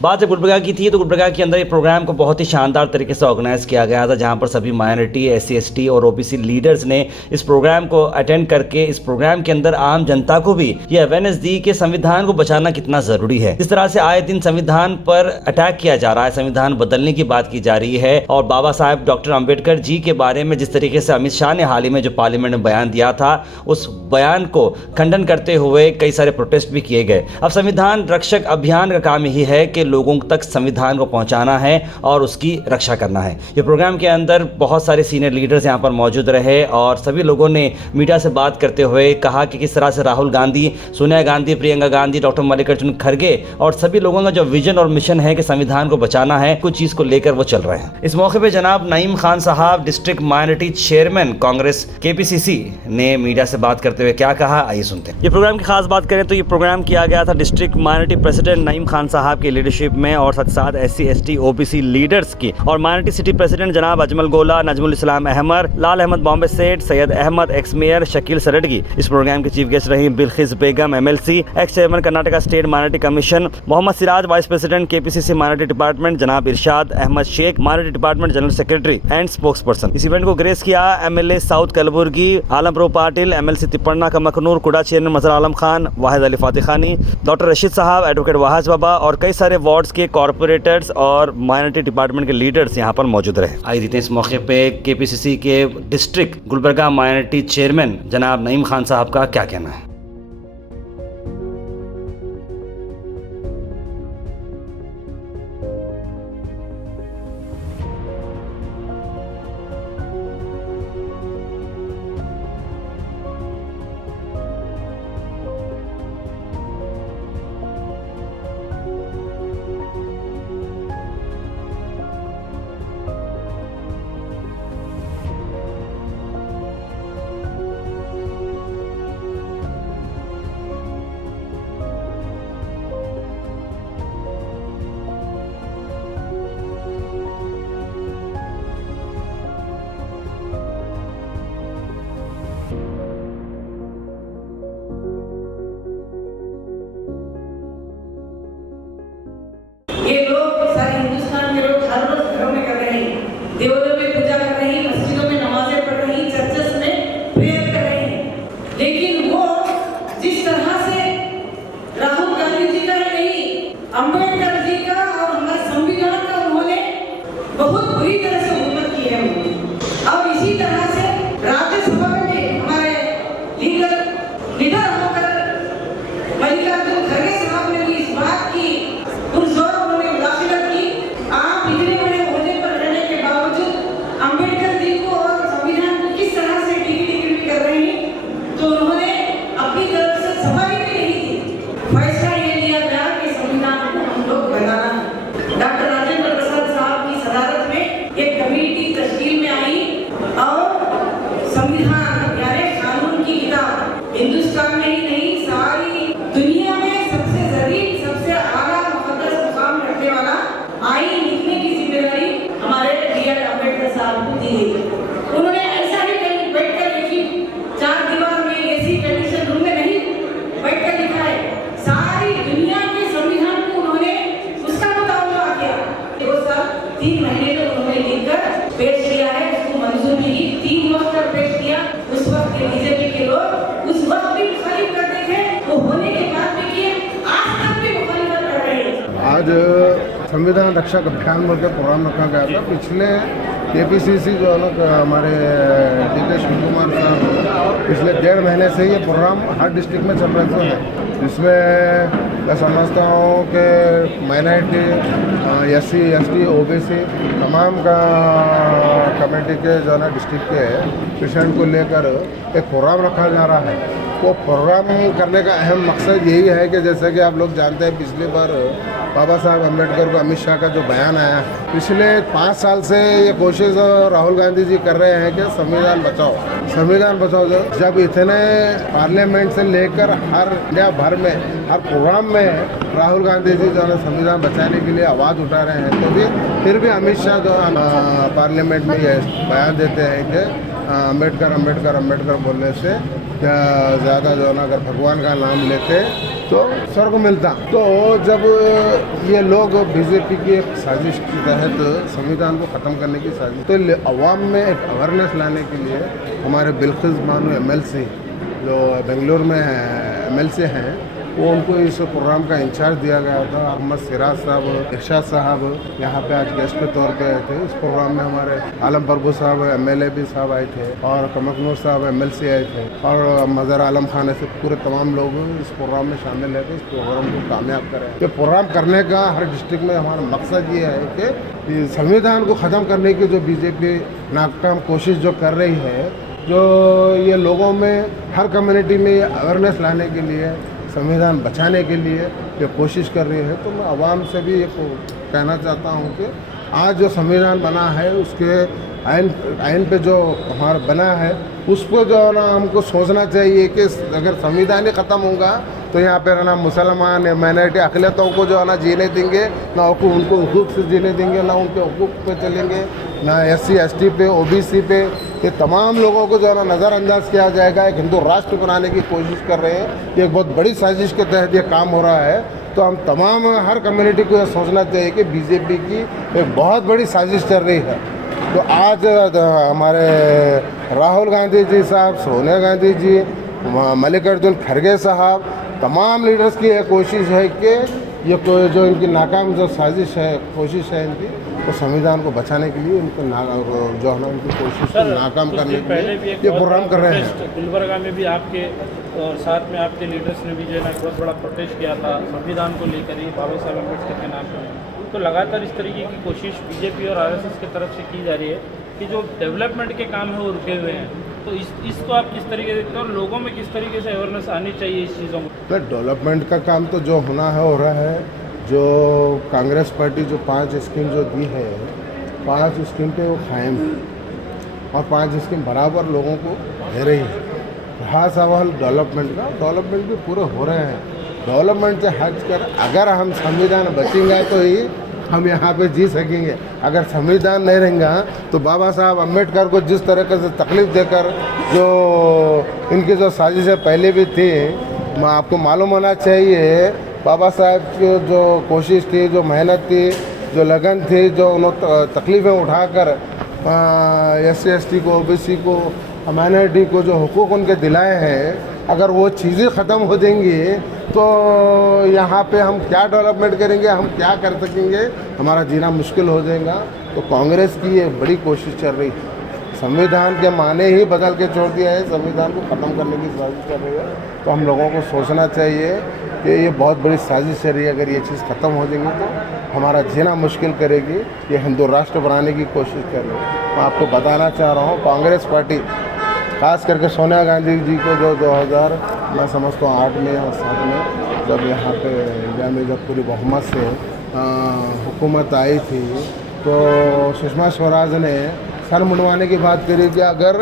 बात जब गुलबर्गा की थी तो गुलबर्गा के अंदर ये प्रोग्राम को बहुत ही शानदार तरीके से ऑर्गेनाइज किया गया था, जहां पर सभी माइनॉरिटी, SC ST और OBC लीडर्स ने इस प्रोग्राम को अटेंड करके इस प्रोग्राम के अंदर आम जनता को भी ये अवेयरनेस दी कि संविधान को बचाना कितना जरूरी है। इस तरह से आए दिन संविधान पर अटैक किया जा रहा है, संविधान बदलने की बात की जा रही है और बाबा साहेब डॉक्टर अम्बेडकर जी के बारे में जिस तरीके से अमित शाह ने हाल ही में जो पार्लियामेंट में बयान दिया था, उस बयान को खंडन करते हुए कई सारे प्रोटेस्ट भी किए गए। अब संविधान रक्षक अभियान का काम यही है कि लोगों तक संविधान को पहुंचाना है और उसकी रक्षा करना है। ये प्रोग्राम के अंदर बहुत सारे सीनियर लीडर्स यहां पर मौजूद रहे और सभी लोगों ने मीडिया से बात करते हुए कहा कि किस तरह से राहुल गांधी, सोनिया गांधी, प्रियंका गांधी, डॉक्टर मल्लिकार्जुन खड़गे और सभी लोगों का जो विजन और मिशन है कि संविधान को बचाना है, कुछ चीज को लेकर वो चल रहे हैं। इस मौके पर जनाब नईम खान साहब, district minority chairman Congress KPCC ने मीडिया से बात करते हुए क्या कहा, आइए सुनते हैं। ये प्रोग्राम की खास बात करें तो ये प्रोग्राम किया गया था district minority president Naeem Khan साहब की लीडरशिप में और साथ SC ST OBC लीडर्स की और माइनॉरिटी सिटी प्रेसिडेंट जनाब अजमल गोला, नजमुल इस्लाम अहमद, लाल अहमद बॉम्बे सेठ, सैयद अहमद, एक्स मेयर शकील सरडगी। इस प्रोग्राम के चीफ गेस्ट रही Bilkis Begum MLC, ex chairman Karnataka state minority commission, Mohammed Siraj, vice president KPCC minority department, जनाब Irshad Ahmad Sheikh, minority department general secretary and spokesperson. इस इवेंट को ग्रेस किया MLA साउथ कलबुर्गी आलमप्रो पाटिल, MLC तिप्पण्णा कमकनूर, कुड़ा चेयरमैन मजहर आलम खान, वाहिद अली फातिखानी, डॉक्टर रशीद साहब, एडवोकेट वहाज बाबा और कई सारे वार्ड्स के कॉर्पोरेटर्स और माइनॉरिटी डिपार्टमेंट के लीडर्स यहां पर मौजूद रहे। आइए देखते हैं इस मौके पे KPCC के डिस्ट्रिक्ट गुलबर्गा माइनॉरिटी चेयरमैन जनाब नईम खान साहब का क्या कहना है। ये लोग सारे हिंदुस्तान के लोग हर रोज घरों में कर रहे हैं, देवों में पूजा कर रहे हैं, मस्जिदों में नमाजें पढ़ रहे हैं, चर्चेस में प्रेयर कर रहे हैं। लेकिन वो जिस तरह से राहुल गांधी जी का ही नहीं, अम्बेडकर जी का और हमारे संविधान का उन्होंने बहुत बुरी तरह से उल्लंघन किया है। अब इसी तरह से राज्यसभा में भी हमारे लीडर होकर मल्लिकार्जुन खड़गे साहब ने भी इस बात की पुरजोर अम्बेडकर जी को और संविधान को किस तरह से डिग्री कर रहे हैं, तो उन्होंने अपनी तरफ से सफाई भी नहीं दी। फैसला ये लिया गया कि संविधान को हम लोग बनाना है। डॉक्टर राजेंद्र प्रसाद साहब की सदारत में एक कमेटी तश्कील में आई और संविधान यानी कानून की किताब हिंदुस्तान में ही नहीं सारी दुनिया में सबसे जरूरी, सबसे आला मुकद्दस मुकाम रखने वाला आईन लिखने की जिम्मेदारी हमारे अम्बेडकर साहब को दी गई। उन्होंने ऐसा ही कहीं बैठकर लिखी, 4 दीवार में ऐसी कंडीशन रूम में नहीं बैठकर लिखा है, सारी दुनिया के संविधान को उन्होंने उसका मुताबिका किया। 2 साल 3 महीने तक उन्होंने लिखकर पेश किया है, उसको मंजूरी दी। 3 वक्त पर पेश किया। उस वक्त के BJP के लोग उस वक्त भी मुखालिफ करते थे, वो होने के बाद भी किए, आज तक भी मुखालिफत कर रहे हैं। आज संविधान रक्षक अभियान बोल के प्रोग्राम रखा गया था। पिछले KPCC जो है ना हमारे DK शिव कुमार साहब पिछले 1.5 महीने से ये प्रोग्राम हर डिस्ट्रिक्ट में चल रहे थे, जिसमें मैं समझता हूँ कि माइनॉरिटी, SC ST OBC तमाम का कमेटी के जो है ना डिस्ट्रिक्ट के प्रेसिडेंट को लेकर एक प्रोग्राम रखा जा रहा है। वो प्रोग्राम करने का अहम मकसद यही है कि जैसे कि आप लोग जानते हैं, पिछली बार बाबा साहब अम्बेडकर को अमित शाह का जो बयान आया, पिछले 5 साल से ये कोशिश राहुल गांधी जी कर रहे हैं कि संविधान बचाओ, संविधान बचाओ। जब इतने पार्लियामेंट से लेकर हर इंडिया भर में हर प्रोग्राम में राहुल गांधी जी जो है संविधान बचाने के लिए आवाज़ उठा रहे हैं, तो भी फिर भी अमित शाह जो पार्लियामेंट में ये बयान देते हैं कि अम्बेडकर अम्बेडकर अम्बेडकर बोलने से ज़्यादा जो है ना अगर भगवान का नाम लेते तो स्वर्ग मिलता। तो जब ये लोग बीजेपी की एक साजिश के तहत संविधान को ख़त्म करने की साजिश, तो अवाम में एक अवेयरनेस लाने के लिए हमारे बिल्किस बानो MLC जो बेंगलुरु में MLC हैं, वो उनको इस प्रोग्राम का इंचार्ज दिया गया था। अहमद सिराज साहब, इरशाद साहब यहाँ पे आज गेस्ट के तौर पे आए थे। इस प्रोग्राम में हमारे आलम प्रभु साहब MLA भी साहब आए थे और कमकनूर साहब MLC आए थे और मज़र आलम खान ऐसे पूरे तमाम लोग इस प्रोग्राम में शामिल है। इस प्रोग्राम को कामयाब करें। ये प्रोग्राम करने का हर डिस्ट्रिक्ट में हमारा मकसद ये है कि संविधान को ख़त्म करने की जो बीजेपी नाकाम कोशिश जो कर रही है, जो ये लोगों में हर कम्युनिटी में अवेयरनेस लाने के लिए, संविधान बचाने के लिए ये कोशिश कर रही है। तो मैं आवाम से भी ये कहना चाहता हूँ कि आज जो संविधान बना है उसके आइन पे जो हमारा बना है उसको जो है ना हमको सोचना चाहिए कि अगर संविधान ही ख़त्म होगा तो यहाँ पे ना मुसलमान माइनॉरिटी अक़लियतों को जो है ना जीने देंगे, ना उनको हुकूक से जीने देंगे, ना उनके हुकूक पे चलेंगे, ना SC ST पे OBC पे, ये तमाम लोगों को जो है ना नज़रअंदाज किया जाएगा। एक हिंदू राष्ट्र बनाने की कोशिश कर रहे हैं। ये एक बहुत बड़ी साजिश के तहत ये काम हो रहा है। तो हम तमाम हर कम्युनिटी को यह सोचना चाहिए कि बीजेपी की एक बहुत बड़ी साजिश चल रही है। तो आज हमारे राहुल गांधी जी साहब, सोनिया गांधी जी, मल्लिकार्जुन खड़गे साहब, तमाम लीडर्स की यह कोशिश है कि ये जो इनकी नाकाम जो साजिश है, कोशिश है इनकी, तो संविधान को बचाने के लिए इनको जो है ना उनकी कोशिश को नाकाम करने के लिए ये प्रोग्राम कर रहे हैं। गुलबर्गा में भी आपके और साथ में आपके लीडर्स ने भी जो है ना बहुत बड़ा प्रोटेस्ट किया था संविधान को लेकर ही, बाबा साहब अम्बेडकर के नाम पर। तो लगातार इस तरीके की कोशिश बीजेपी और RSS की तरफ से की जा रही है कि जो डेवलपमेंट के काम है वो रुके हुए हैं। तो इसको आप किस तरीके से देखते हैं और लोगों में किस तरीके से अवेयरनेस आनी चाहिए इस चीज़ों को? डेवलपमेंट का काम तो जो होना है हो रहा है। जो कांग्रेस पार्टी जो 5 स्कीम जो दी है, 5 स्कीम पे वो कायम है और 5 स्कीम बराबर लोगों को दे रही है। रहा सवाल डेवलपमेंट का, डेवलपमेंट भी पूरे हो रहे हैं। डेवलपमेंट से हट कर अगर हम संविधान बचेंगे तो ही हम यहाँ पे जी सकेंगे। अगर संविधान नहीं रहेगा तो बाबा साहब अम्बेडकर को जिस तरीके से तकलीफ देकर जो इनकी जो साजिशें पहले भी थी, आपको मालूम होना चाहिए बाबा साहब की जो कोशिश थी, जो मेहनत थी, जो लगन थी, जो उन्होंने तकलीफ़ें उठाकर SC ST को, OBC को, माइनॉरिटी को जो हुकूक उनके दिलाए हैं, अगर वो चीज़ें ख़त्म हो जाएंगी तो यहाँ पे हम क्या डेवलपमेंट करेंगे, हम क्या कर सकेंगे, हमारा जीना मुश्किल हो जाएगा। तो कांग्रेस की ये बड़ी कोशिश चल रही है, संविधान के माने ही बदल के छोड़ दिया है, संविधान को ख़त्म करने की साजिश कर रही है। तो हम लोगों को सोचना चाहिए कि ये बहुत बड़ी साजिश चल रही है। अगर ये चीज़ ख़त्म हो जाएगी तो हमारा जीना मुश्किल करेगी। ये हिंदू राष्ट्र बनाने की कोशिश कर रही है। मैं आपको बताना चाह रहा हूँ, कांग्रेस पार्टी खास करके सोनिया गांधी जी को जो 2000 मैं समझता हूँ 8 में और 7 में जब यहाँ पे इंडिया में जब पूरी बहुमत से हुकूमत आई थी, तो सुषमा स्वराज ने सर मुंडवाने की बात करी कि अगर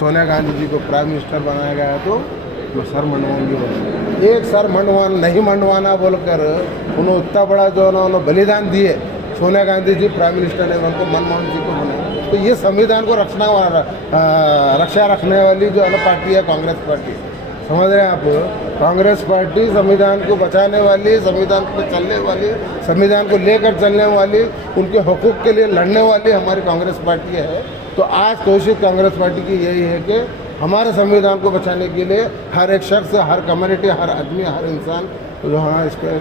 सोनिया गांधी जी को प्राइम मिनिस्टर बनाया गया तो मैं सर मंडवाऊंगी। एक सर नहीं मंडवाना बोलकर उन्होंने इतना बड़ा जो उन्होंने बलिदान दिए, सोनिया गांधी जी प्राइम मिनिस्टर ने उनको मनमोहन जी को बनाया। तो ये संविधान को रक्षा रखने वाली जो है ना पार्टी है कांग्रेस पार्टी। समझ रहे हैं आप? कांग्रेस पार्टी संविधान को बचाने वाली, संविधान पर चलने वाली, संविधान को लेकर चलने वाली, उनके हकूक़ के लिए लड़ने वाली हमारी कांग्रेस पार्टी है। तो आज कोशिश कांग्रेस पार्टी की यही है कि हमारे संविधान को बचाने के लिए हर एक शख्स, हर कम्युनिटी, हर आदमी, हर इंसान जो है इस पर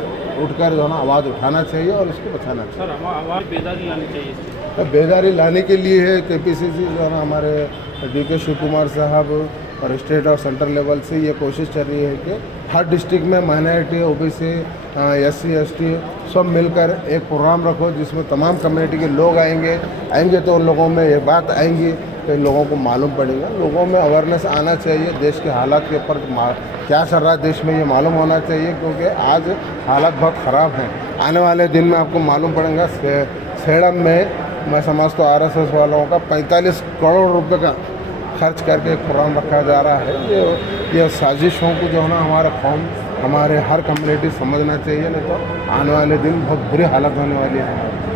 उठकर जो है ना आवाज़ उठाना चाहिए और इसको बचाना चाहिए। सर आवाज़ बेदारी लानी चाहिए। तो बेदारी लाने के लिए है KPCC जो है ना हमारे DK शिव कुमार साहब और स्टेट और सेंट्रल लेवल से ये कोशिश चल रही है कि हर डिस्ट्रिक्ट में माइनॉरिटी, OBC, SC ST सब मिलकर एक प्रोग्राम रखो जिसमें तमाम कम्युनिटी के लोग आएंगे तो उन लोगों में ये बात आएंगी तो इन लोगों को मालूम पड़ेगा। लोगों में अवेयरनेस आना चाहिए, देश के हालात के ऊपर क्या चल रहा है देश में ये मालूम होना चाहिए, क्योंकि आज हालात बहुत ख़राब हैं। आने वाले दिन में आपको मालूम पड़ेगा सेडम में मैं समझता हूँ RSS वालों का 45 करोड़ रुपए का खर्च करके एक प्रोग्राम रखा जा रहा है। ये साजिशों को जो है ना हमारा कौम, हमारे हर कम्युनिटी समझना चाहिए, नहीं तो आने वाले दिन बहुत बुरी हालत होने वाली है।